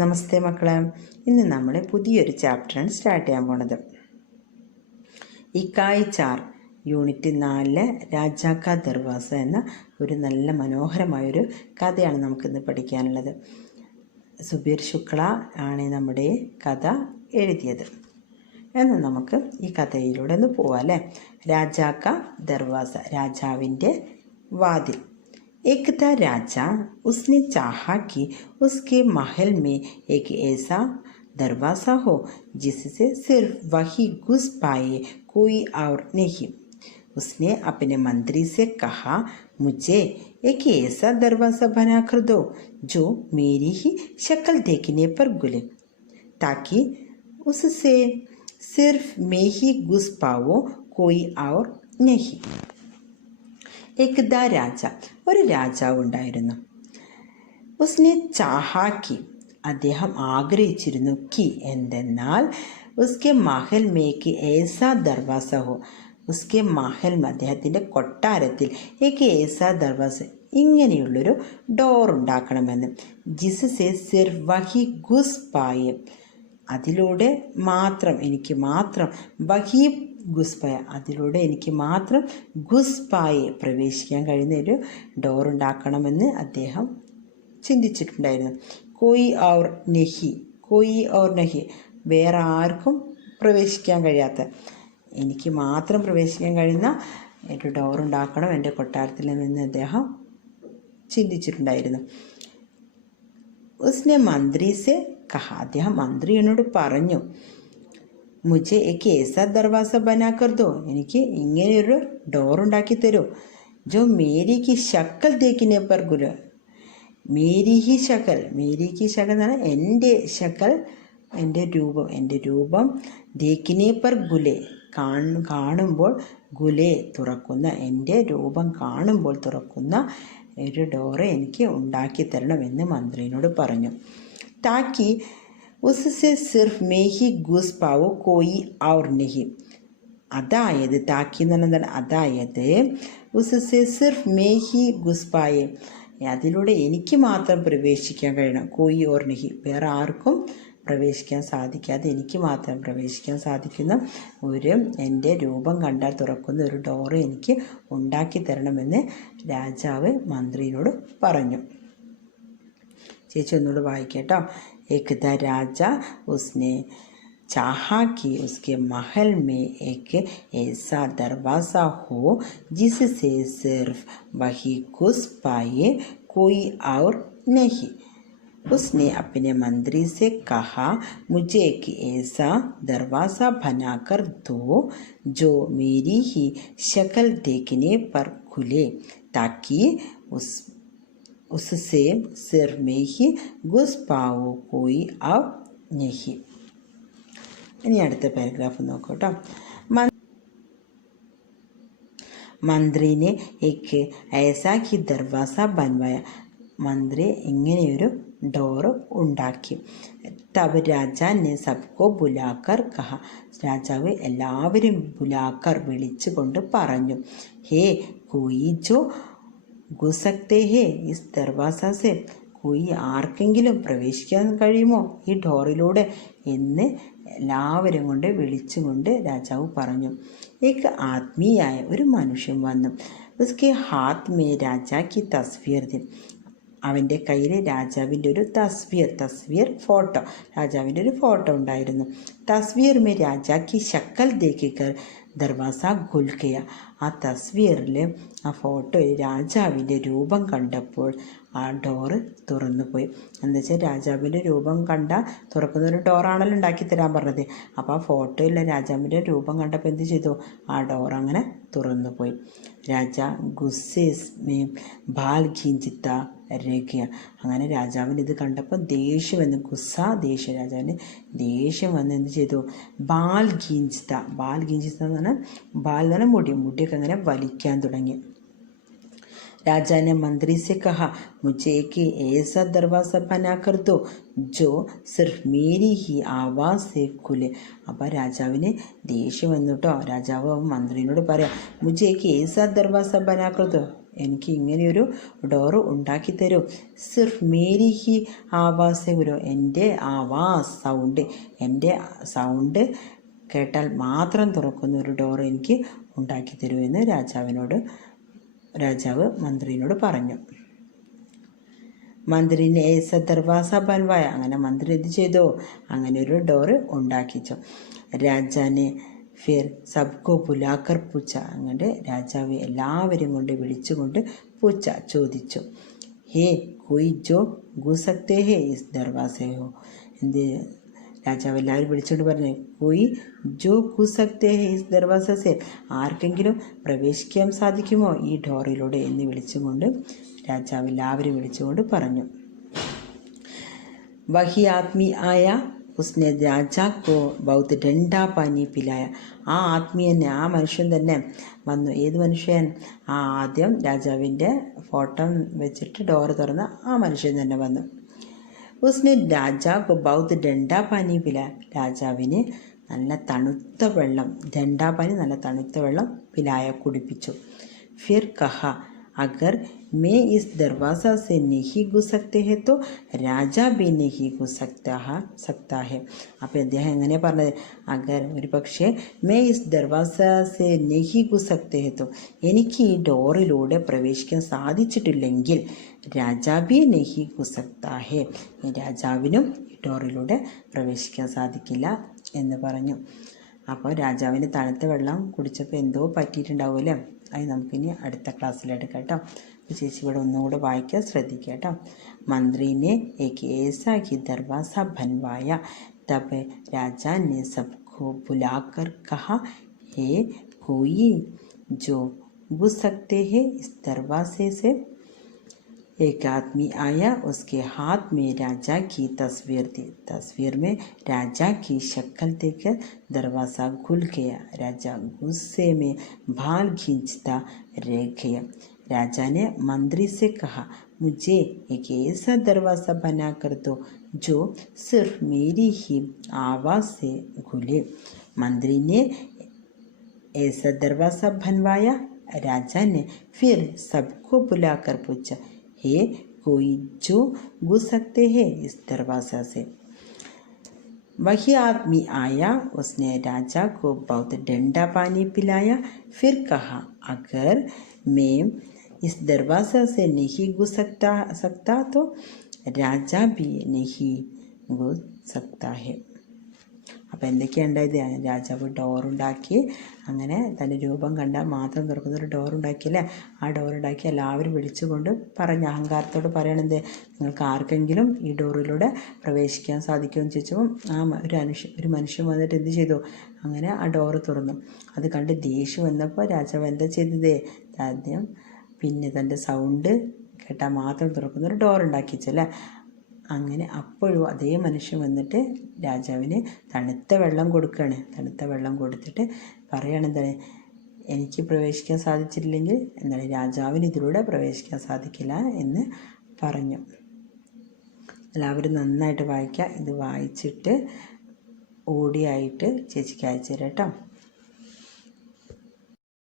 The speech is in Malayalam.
നമസ്തേ മക്കളെ, ഇന്ന് നമ്മൾ പുതിയൊരു ചാപ്റ്ററാണ് സ്റ്റാർട്ട് ചെയ്യാൻ പോണത്. ഇക്കായ് 4 യൂണിറ്റ് 4 രാജാ കാ ദർവാസ എന്ന ഒരു നല്ല മനോഹരമായൊരു കഥയാണ് നമുക്കിന്ന് പഠിക്കാനുള്ളത്. സുബീർ ശുക്ല ആണ് നമ്മുടെ കഥ എഴുതിയത്. എന്നാൽ നമുക്ക് ഈ കഥയിലൂടെ ഒന്ന് പോവാം അല്ലേ. രാജാ കാ ദർവാസ, രാജാവിൻ്റെ വാതിൽ. एक था राजा, उसने चाहा कि उसके महल में एक ऐसा दरवाज़ा हो जिससे सिर्फ वही घुस पाए, कोई और नहीं. उसने अपने मंत्री से कहा, मुझे एक ऐसा दरवाज़ा बना कर दो जो मेरी ही शक्ल देखने पर गुले, ताकि उससे सिर्फ मैं ही घुस पाऊँ, कोई और नहीं. ഏകദ രാജ, ഒരു രാജാവ് ഉണ്ടായിരുന്നു. ഉസ്നെ ചാഹാക്കി, അദ്ദേഹം ആഗ്രഹിച്ചിരുന്നു. കി എന്തെന്നാൽ ഉസ്കെ മഹൽ മേക്ക് ഏസാ ദർവാസ ഹോ, ഉസ്കെ മഹൽ അദ്ദേഹത്തിൻ്റെ കൊട്ടാരത്തിൽ ഏക്ക് ഏസാ ദർവാസ, ഇങ്ങനെയുള്ളൊരു ഡോർ ഉണ്ടാക്കണമെന്ന്. ജിസ്സെ സിർഫ് വഹി ഗുസ് പായെ, അതിലൂടെ മാത്രം എനിക്ക് മാത്രം വഹി ഗുസ്പായ, അതിലൂടെ എനിക്ക് മാത്രം ഗുസ്പായെ പ്രവേശിക്കാൻ കഴിയുന്ന ഒരു ഡോർ ഉണ്ടാക്കണമെന്ന് അദ്ദേഹം ചിന്തിച്ചിട്ടുണ്ടായിരുന്നു. കോയി ഔർ നെഹി, കോയി ഔർ നെഹി, വേറെ ആർക്കും പ്രവേശിക്കാൻ കഴിയാത്ത, എനിക്ക് മാത്രം പ്രവേശിക്കാൻ കഴിയുന്ന ഒരു ഡോർ ഉണ്ടാക്കണം എൻ്റെ കൊട്ടാരത്തിൽ നിന്ന് അദ്ദേഹം ചിന്തിച്ചിട്ടുണ്ടായിരുന്നു. ഉസ്നെ മന്ത്രി സെ കഹ, അദ്ദേഹം മന്ത്രിയോട് പറഞ്ഞു, മുझे एक ऐसा दरवाज़ा बना कर दो, എനിക്ക് ഇങ്ങനെയൊരു ഡോർ ഉണ്ടാക്കി തരൂ. ജോ മേരി കി ശക്കൽ ദേക്കിനെ പർ ഗുല, മേരി ഹി ശക്കൽ, മേരി കി ശക്കൽ എന്ന് പറഞ്ഞാൽ എൻ്റെ ശക്കൽ, എൻ്റെ രൂപം ദേക്കിനെ പർ ഗുലെ, കാണുമ്പോൾ ഗുലെ തുറക്കുന്ന, എൻ്റെ രൂപം കാണുമ്പോൾ തുറക്കുന്ന ഒരു ഡോറ് എനിക്ക് ഉണ്ടാക്കി തരണമെന്ന് മന്ത്രിയോട് പറഞ്ഞു. താക്കി ഉസ്സെ സിർഫ് may he Gus Paavo, Koi our നെഹി. അതായത് താക്കി എന്ന് പറഞ്ഞാൽ അതായത് ഉസ്സെ സിർഫ് മേ ഹി ഗുസ് പായെ, അതിലൂടെ എനിക്ക് മാത്രം പ്രവേശിക്കാൻ കഴിയണം. കോയി ഓർ നെഹി, വേറെ ആർക്കും പ്രവേശിക്കാൻ സാധിക്കാതെ എനിക്ക് മാത്രം പ്രവേശിക്കാൻ സാധിക്കുന്ന ഒരു, എൻ്റെ രൂപം കണ്ടാൽ തുറക്കുന്ന ഒരു ഡോറ് എനിക്ക് ഉണ്ടാക്കി തരണമെന്ന് രാജാവ് മന്ത്രിയോട് പറഞ്ഞു. ചേച്ചി ഒന്നുകൂടെ വായിക്കട്ടോ. एकदा राजा, उसने चाहा कि उसके महल में एक ऐसा दरवाज़ा हो जिससे सिर्फ वही घुस पाए, कोई और नहीं. उसने अपने मंत्री से कहा, मुझे एक ऐसा दरवाज़ा बनाकर दो जो मेरी ही शक्ल देखने पर खुले, ताकि उससे सिर में ही घुस पाओ, कोई और नहीं. ഇനി അടുത്ത പാരഗ്രാഫ് നോക്കട്ടോ. മന്ത്രിനെ ഏക്ക് ऐसा ही दरवाज़ा बनवाया, മന്ത്രി ഇങ്ങനെയൊരു ഡോറ് ഉണ്ടാക്കി. തബ് രാജാനെ സബ്കോ ബുലാക്കർ കഹ, രാജാവ് എല്ലാവരും ബുലാക്കർ വിളിച്ചുകൊണ്ട് പറഞ്ഞു, ഹേ കോയി ജോ ഗുസക്തേ ഹേ ഇസ് ദർവാസ സെ, കോയി ആർക്കെങ്കിലും പ്രവേശിക്കാൻ കഴിയുമോ ഈ ഡോറിലൂടെ എന്ന് എല്ലാവരും കൊണ്ട് വിളിച്ചുകൊണ്ട് രാജാവ് പറഞ്ഞു. ഏക്ക് ആത്മീയായ ഒരു മനുഷ്യൻ വന്നു. ഉസ്കെ ഹാത്ത് മേ രാജാക്ക് തസ്വീർ ദി, അവൻ്റെ കയ്യിൽ രാജാവിൻ്റെ ഒരു തസ്വീർ ഫോട്ടോ, രാജാവിൻ്റെ ഒരു ഫോട്ടോ ഉണ്ടായിരുന്നു. തസ്വീർ മേ രാജാക്ക് ശക്കൽ ദേക്കിക്കർ ദർവാസ ഖുൽക്കിയ, ആ തസ്വീറിൽ ആ ഫോട്ടോയിൽ രാജാവിൻ്റെ രൂപം കണ്ടപ്പോൾ ആ ഡോറ് തുറന്നുപോയി. എന്താ വെച്ചാൽ രാജാവിൻ്റെ രൂപം കണ്ടാൽ തുറക്കുന്നൊരു ഡോറാണല്ലോ ഉണ്ടാക്കി തരാൻ പറഞ്ഞത്. അപ്പോൾ ആ ഫോട്ടോയിലെ രാജാവിൻ്റെ രൂപം കണ്ടപ്പോൾ എന്ത് ചെയ്തു, ആ ഡോർ അങ്ങനെ തുറന്നുപോയി. രാജ ഗുസ്സേസ് മേ ബാൽ ഖീഞ്ചിത്ത രേഖ്യ, അങ്ങനെ രാജാവിന് ഇത് കണ്ടപ്പോൾ ദേഷ്യം വന്ന്, ദേഷ്യം, രാജാവിന് ദേഷ്യം വന്ന് എന്ത് ചെയ്തു, ബാൽ ഖീഞ്ചിത്ത എന്ന് പറഞ്ഞാൽ ബാൽ എന്ന് പറഞ്ഞാൽ മുടിയൊക്കെ അങ്ങനെ വലിക്കാൻ തുടങ്ങി. राजा ने मंत्री से कहा, मुझे एक ऐसा दरवाज़ा बना कर दो जो सिर्फ मेरी ही आवाज़ से खुले. അപ്പോൾ രാജാവിന് ദേഷ്യം വന്നു കേട്ടോ. രാജാവ് മന്ത്രിയോട് പറയാം, മുझे एक ऐसा दरवाज़ा बना कर दो, എനിക്ക് ഇങ്ങനെയൊരു ഡോറ് ഉണ്ടാക്കി തരൂ. സിർഫ് മേരി ഹി ആവാസേ ഗുരു, എൻ്റെ ആവാസ് സൗണ്ട്, എൻ്റെ സൗണ്ട് കേട്ടാൽ മാത്രം തുറക്കുന്ന ഒരു ഡോർ എനിക്ക് ഉണ്ടാക്കി തരൂ എന്ന് രാജാവ് മന്ത്രിയോട് പറഞ്ഞു. മന്ത്രിനെ ഏസ ദർവാസ ബൻവായ, അങ്ങനെ മന്ത്രി എന്ത് ചെയ്തു, അങ്ങനെ ഒരു ഡോറ് ഉണ്ടാക്കിച്ചു. രാജാനെ ഫിർ സബ്കോ ബുലാക്കർ പൂച്ച, അങ്ങനെ രാജാവ് എല്ലാവരും കൊണ്ട് വിളിച്ചുകൊണ്ട് പൂച്ച ചോദിച്ചു. ഹേ കോയി ജോ ഗുസക്തേ ഹേ ഇസ് ദർവാസേ ഹോ, എന്ത് രാജാവ് എല്ലാവരും വിളിച്ചുകൊണ്ട് പറഞ്ഞു, കോയി ജോ ഗുസക്തേ ഹേ ഇസ് ദർവാസ സേ, ആർക്കെങ്കിലും പ്രവേശിക്കാൻ സാധിക്കുമോ ഈ ഡോറിലൂടെ എന്ന് വിളിച്ചുകൊണ്ട് രാജാവ് എല്ലാവരും വിളിച്ചുകൊണ്ട് പറഞ്ഞു. വഹി ആത്മീ ആയ ഉസ്നെ രാജാക്കോ ബൗത്ത് ഡണ്ടാ പാനി പിലായ, ആ ആത്മീയനെ, ആ മനുഷ്യൻ തന്നെ വന്നു. ഏത് മനുഷ്യൻ? ആദ്യം രാജാവിൻ്റെ ഫോട്ടോ വെച്ചിട്ട് ഡോറ് തുറന്ന ആ മനുഷ്യൻ തന്നെ വന്നു. ഉസ്നെ രാജാക്കോ ബൗത്ത് ഡണ്ടാ പാനി പിലായ, രാജാവിന് നല്ല തണുത്ത വെള്ളം, ഡണ്ടാ പാനി നല്ല തണുത്ത വെള്ളം പിലായ കുടിപ്പിച്ചു. ഫിർ കഹ अगर मैं इस दरवाज़ा से नहीं घुस सकते हैं तो രാജാ ബി നഹി ഘുസ് സക്താ ഹെ. അപ്പോൾ അദ്ദേഹം എങ്ങനെ പറഞ്ഞത്, അഗർ ഒരു പക്ഷേ മേ ഇസ് ദർവാസ സെ നഹി ഘുസ് സക്തേ ഹെ തോ, എനിക്ക് ഈ ഡോറിലൂടെ പ്രവേശിക്കാൻ സാധിച്ചിട്ടില്ലെങ്കിൽ രാജാ ബി നഹി ഘുസ് സക്താ ഹെ, രാജാവിനും ഈ ഡോറിലൂടെ പ്രവേശിക്കാൻ സാധിക്കില്ല എന്ന് പറഞ്ഞു. അപ്പോൾ രാജാവിന് തണുത്ത വെള്ളം കുടിച്ചപ്പോൾ എന്തോ പറ്റിയിട്ടുണ്ടാവുമല്ലേ, അത് നമുക്കിനി അടുത്ത ക്ലാസ്സിലെടുക്കാം കേട്ടോ. ചേച്ചി ഇവിടെ ഒന്നും കൂടെ വായിക്കാൻ ശ്രദ്ധിക്കുക കേട്ടോ. മന്ത്രിനെ एक ऐसा ही दरवाज़ा बनवाया, तब राजा ने सबको बुलाकर कहा, हे कोई जो घुस सकते हैं इस दरवाजे से. एक आदमी आया, उसके हाथ में राजा की तस्वीर थी. तस्वीर में राजा की शक्ल देखकर दरवाज़ा खुल गया. राजा गुस्से में बाल खींचता रह गया. राजा ने मंत्री से कहा, मुझे एक ऐसा दरवाज़ा बना कर दो जो सिर्फ मेरी ही आवाज़ से खुले. मंत्री ने ऐसा दरवाज़ा बनवाया. राजा ने फिर सबको बुलाकर पूछा, हे कोई जो घुस सकते हैं इस दरवाज़ा से. वही आदमी आया, उसने राजा को बहुत ठंडा पानी पिलाया. फिर कहा, अगर मैं इस दरवाज़ा से नहीं घुस सकता तो राजा भी नहीं घुस सकता है. അപ്പോൾ എന്തൊക്കെയാണ് ഉണ്ടായത്, രാജാവ് ഡോറുണ്ടാക്കി, അങ്ങനെ തൻ്റെ രൂപം കണ്ടാൽ മാത്രം തുറക്കുന്നൊരു ഡോറുണ്ടാക്കിയല്ലേ, ആ ഡോറുണ്ടാക്കി എല്ലാവരും വിളിച്ചുകൊണ്ട് പറഞ്ഞ അഹങ്കാരത്തോട് പറയണത്, നിങ്ങൾക്ക് ആർക്കെങ്കിലും ഈ ഡോറിലൂടെ പ്രവേശിക്കാൻ സാധിക്കുമെന്ന് ചോദിച്ചപ്പോൾ ഒരു മനുഷ്യൻ വന്നിട്ട് എന്ത് ചെയ്തു, അങ്ങനെ ആ ഡോറ് തുറന്നു. അത് കണ്ട് ദേഷ്യം വന്നപ്പോൾ രാജാവ് എന്താ ചെയ്തത്, ആദ്യം പിന്നെ തൻ്റെ സൗണ്ട് കേട്ടാൽ മാത്രം തുറക്കുന്നൊരു ഡോറുണ്ടാക്കിച്ചല്ലേ. അങ്ങനെ അപ്പോഴും അതേ മനുഷ്യൻ വന്നിട്ട് രാജാവിന് തണുത്ത വെള്ളം കൊടുക്കുകയാണ്. തണുത്ത വെള്ളം കൊടുത്തിട്ട് പറയണെന്താണ്, എനിക്ക് പ്രവേശിക്കാൻ സാധിച്ചിട്ടില്ലെങ്കിൽ എന്താണ് രാജാവിന് ഇതിലൂടെ പ്രവേശിക്കാൻ സാധിക്കില്ല എന്ന് പറഞ്ഞു. എല്ലാവരും നന്നായിട്ട് വായിക്കുക. ഇത് വായിച്ചിട്ട് ഓഡിയോ ആയിട്ട് ചേച്ചിക്ക് അയച്ചു തരാം കേട്ടോ.